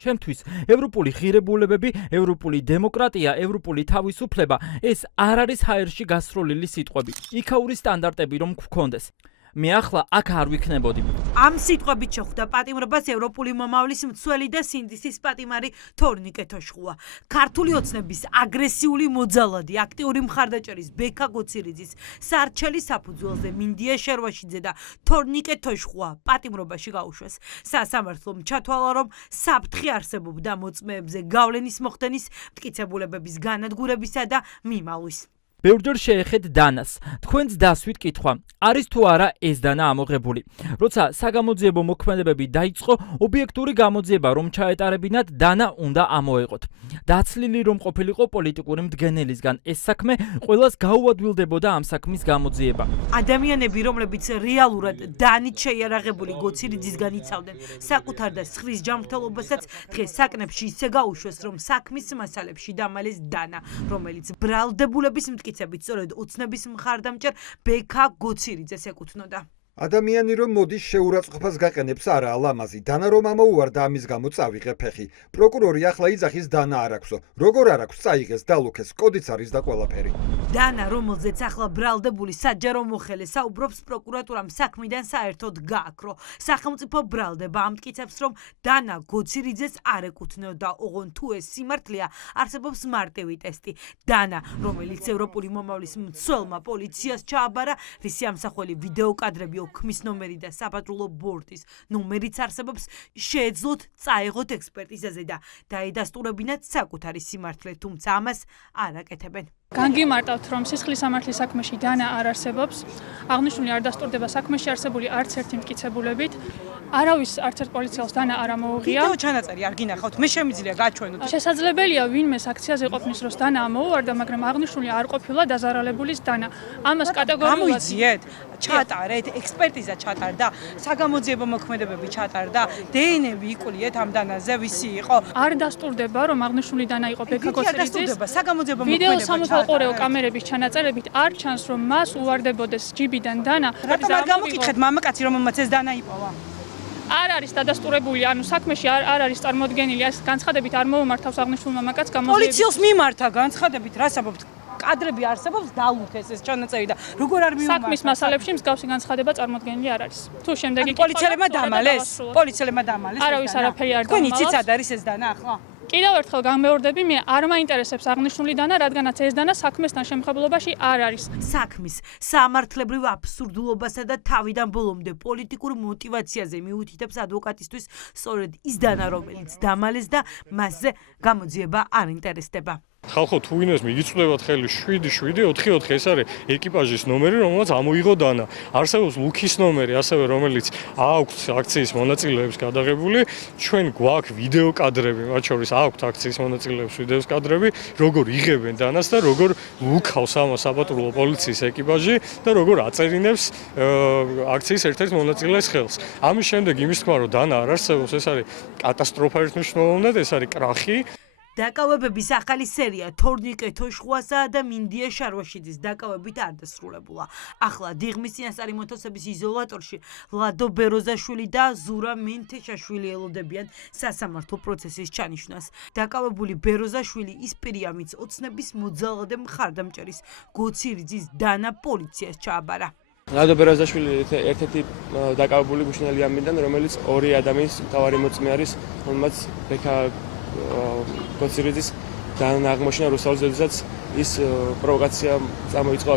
ჩემთვის ევროპული ღირებულებები, ევროპული დემოკრატია, ევროპული თავისუფლება ეს არ არის ჰაერში გასროლილი სიტყვები. იქაური სტანდარტები რომ გქონდეს. მე ახლა აქ არ ვიქნებოდი. ამ სიტყვებით შეხვდა პატიმრობას ევროპული მომავლის მცველი და სინდისის პატიმარი თორნიკე თოშხუა. ქართული ოცნების აგრესიული მოძალადი, აქტიური მხარდაჭერის ბექა გოცირიძის, სარჩელი საფუძველზე მინდია შერვაშიძე და თორნიკე თოშხუა პატიმრობაში გაუშვეს. სასამართლომ ჩათვალა, რომ საფრთხე არსებობდა მოწმეებზე გავლენის მოხდენის, მტკიცებულებების განადგურებისა და მიმალვის. ბევრჯერ შეეხეთ დანას. თქვენს დასვით კითხვა, არის თუ არა ეს დანა ამოღებული. როცა საგამოძიებო მოქმედებები დაიწყო, ობიექტური გამოძიება რომ ჩაეტარებინათ, დანა უნდა ამოეყოთ. დაცლილი რომ ყოფილიყო პოლიტიკური მდგენელისგან, ეს საქმე ყველას გაუადვილდებოდა ამ საქმის გამოძიება. ადამიანები, რომლებიც რეალურად დანით შეიარაღებული გოცირიძისგან იცავდნენ საკუთარ და სხვის ჯანმრთელობასაც, დღეს საკნებში ისე გაუშვეს, რომ საქმის მასალებში დამალეს დანა, რომელიც ბრალდებულების მტკიცებით სწორედ ოცნების მხარდამჭერ ბექა გოცირიძეს ეკუთვნოდა. ადამიანი რომ მოდის შეურაცხყოფას გაყენებს არაა ლამაზი. დანა რომ ამოუვარდა ამის გამო წავიღე ფეხი. პროკურორი ახლა იძახის დანა არ აქვსო. როგორ არ აქვს წაიღეს, დალუქეს, კოდიც არის და ყველაფერი. დანა, რომელზეც ახლა ბრალდებული საჯარო მოხელე საუბრობს, პროკურატურამ საქმიდან საერთოდ გააქრო. სახელმწიფო ბრალდება ამტკიცებს, რომ დანა გოცირიძეს არ ეკუთვნოდა, ოღონდ თუ ეს სიმართლეა, არსებობს მარტივი ტესტი. დანა, რომელიც ევროპული მომავლის მცველმა პოლიციას ჩააბარა, რისი ამსახველი ვიდეოკადრები ქმის ნომერი და საპატრულო ბორტის ნომერიც არსებობს, შეეძლოთ წაეღოთ ექსპერტიზაზე და დაედასტურებინათ საკუთარი სიმართლე, თუმცა ამას არ აკეთებენ. განგიმარტავთ, რომ სისხლის სამართლის საქმეში დანა არ არსებობს, აღნიშნული არ დასტურდება საქმეში არსებული არც ერთი მტკიცებულებით, არავის არც ერთ პოლიციელს დანა არ ამოუღია. ვიდეო ჩანაწერი არ გინახავთ, მე შემიძლია გაჩვენოთ. შესაძლებელია ვინმეს აქციაზე ყოფნის დროს დანა ამოუვარდა, მაგრამ აღნიშნული არ ყოფილა დაზარალებულის დანა. ამას კატეგორიულად გამოიძიეთ, ჩატარეთ, ექსპერტიზა ჩატარდა, საგამოძიებო მოქმედებები ჩატარდა, დნმ-ი იკულიეთ ამ დანაზე, ვისი იყო. არ დასტურდება, რომ აღნიშნული დანა იყო ბექა გოცირიძის. საგამოძიებო ვიდეო მოქმედებები სამოთვალყურეო კამერების ჩანაწერებით არ ჩანს, რომ მას უვარდებოდეს ჯიბიდან დანა. რატომ არ გამოგიკითხეთ მამაკაცი, რომელმაც ეს დანა იპოვა? არ არის დადასტურებული, ანუ საქმეში არ არის წარმოდგენილი, ეს განცხადებით არ მოუმართავს აღნიშნულ მამაკაცს გამოძიებას. პოლიციელს მიმართა განცხადებით, რა საბობთ? კადრები არსებობს, დალუქეს ეს ჩანაწერი და როგორ არ მიმართა? საქმის მასალებში მსგავსი განცხადება წარმოდგენილი არ არის. თუ შემდეგი პოლიციელებმა დამალეს? პოლიციელებმა დამალეს? არავის არაფერი არ თქვენ დამალავს. იცით სად არის ეს დანა ახლა? კიდევ ერთხელ განმეორდები, მე არ მაინტერესებს აღნიშნული დანა, რადგანაც ეს დანა საქმესთან შემხებლობაში არ არის. საქმის სამართლებრივ აბსურდულობასა და თავიდან ბოლომდე პოლიტიკურ мотивაციაზე მიუთითებს ადვოკატისთვის სწორედ ის დანა, რომელიც დამალეს და მასზე გამოძიება არ ინტერესდება. ხალხო, თუ ვინმეს მიგიწვდებათ ხელი 77444, ეს არის ეკიპაჟის ნომერი, რომელსაც ამოიღო დანა. არსებობს ლუქის ნომერი, ასევე რომელიც აქვს აქციის მონაწილეებს გადაღებული. ჩვენ გვაქვს ვიდეო კადრები, მათ შორის აქვს აქციის მონაწილეებს ვიდეოს კადრები, როგორ იღებენ დანას და როგორ ლუქავს ამას საპატრულო პოლიციის ეკიპაჟი და როგორ აწერინებს აქციის ერთ-ერთ მონაწილეს ხელს. ამის შემდეგ იმის თქმა, რომ დანა არ არსებობს, ეს არის კატასტროფა ერთმნიშვნელოვნად, ეს არის კრახი. დაკავებების ახალი სერია თორნიკე თოშხუასა და მინდია შარვაშიძის დაკავებით არ დასრულებულა. ახლა დიღმის წინასწარი მოთოსების იზოლატორში ლადო ბეროზაშვილი და ზურა მენთეშაშვილი ელოდებიან სასამართლო პროცესის ჩანიშვნას. დაკავებული ბეროზაშვილი ის პირია, ვინც ოცნების მოძალადე მხარდამჭერის გოცირიძის დანა პოლიციას ჩააბარა. ლადო ბეროზაშვილი ერთ-ერთი დაკავებული მშენელი ამინდან, რომელიც ორი ადამიანის მთავარი მოწმე არის, რომელმაც ბექა გოცირიძის დანა აღმოჩნდა რუსთავის, როდესაც ის პროვოკაცია წამოიწყო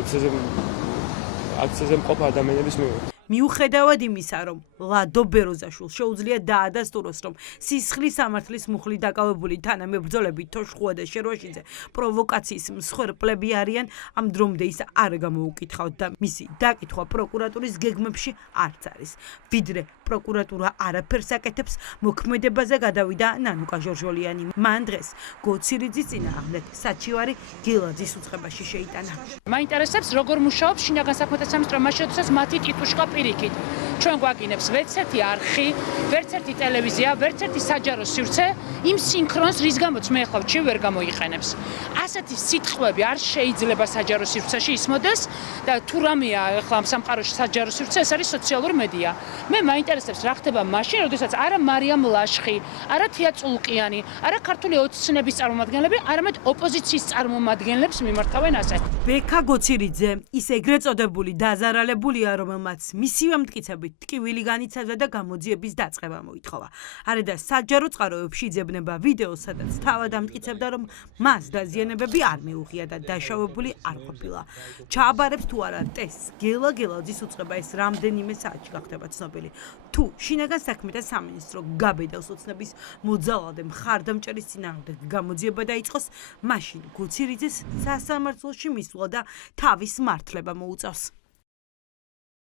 აქციაზე მყოფ ადამიანების მიერ. მიუხედავად იმისა, რომ ლადო ბეროზაშვილს შეუძლია დაადასტუროს, რომ სისხლის სამართლის მუხლი დაკავებული თანამებრძოლები თოშხუა და შერვაშიძე პროვოკაციის მსხვერპლები არიან, ამ დრომდე ის არ გამოუკითხავთ და მისი დაკითხვა პროკურატურის გეგმებში არც არის. ვიდრე პროკურატურა არაფერს აკეთებს, მოქმედებაზე გადავიდა ნანუკა ჟორჟოლიანი. მან დღეს გოცირიძის წინააღმდეგ საჩივარი გილაძის უწყებაში შეიტანა. მაინტერესებს, როგორ მუშაობს შინაგან საქმეთა სამინისტრო, მას შესაძლოა მათი ტიტუშკა პირიქით. ჩვენ გვაგინებს ვერც ერთი არხი, ვერც ერთი ტელევიზია, ვერც ერთი საჯარო სივრცე იმ სინქრონს, რის გამოც მე ახლა ვჩი ვერ გამოიყენებს. ასეთი სიტყვები არ შეიძლება საჯარო სივრცეში ისმოდეს და თუ რამეა ახლა ამ სამყაროში საჯარო სივრცე, ეს არის სოციალური მედია. მე მაინტერესებს რა ხდება მაშინ, როდესაც არა მარიამ ლაშხი, არა თია წულკიანი, არა ქართული ოცნების წარმომადგენლები, არამედ ოპოზიციის წარმომადგენლებს მიმართავენ ასე. ბექა გოცირიძე ის ეგრეთ წოდებული დაზარალებულია, რომელმაც მისივე მტკიცებით ტკივილი განიცადა და გამოძიების დაწყება მოითხოვა. არადა საჯარო წყაროებში იძებნება ვიდეოს, სადაც თავად ამტკიცებდა, რომ მას დაზიანებები არ მიუღია და დაშავებული არ ყოფილა. ჩააბარებს თუ არა ტესტს, გელა გელაძის უწყება ეს რამდენიმე საათში გახდება ცნობილი. თუ შინაგან საქმეთა სამინისტრო გაბედავს ოცნების მოძალადე მხარდამჭერის წინააღმდეგ გამოძიება დაიწყოს, მაშინ გოცირიძეს სასამართლოში მისვლა და თავის მართლება მოუწევს.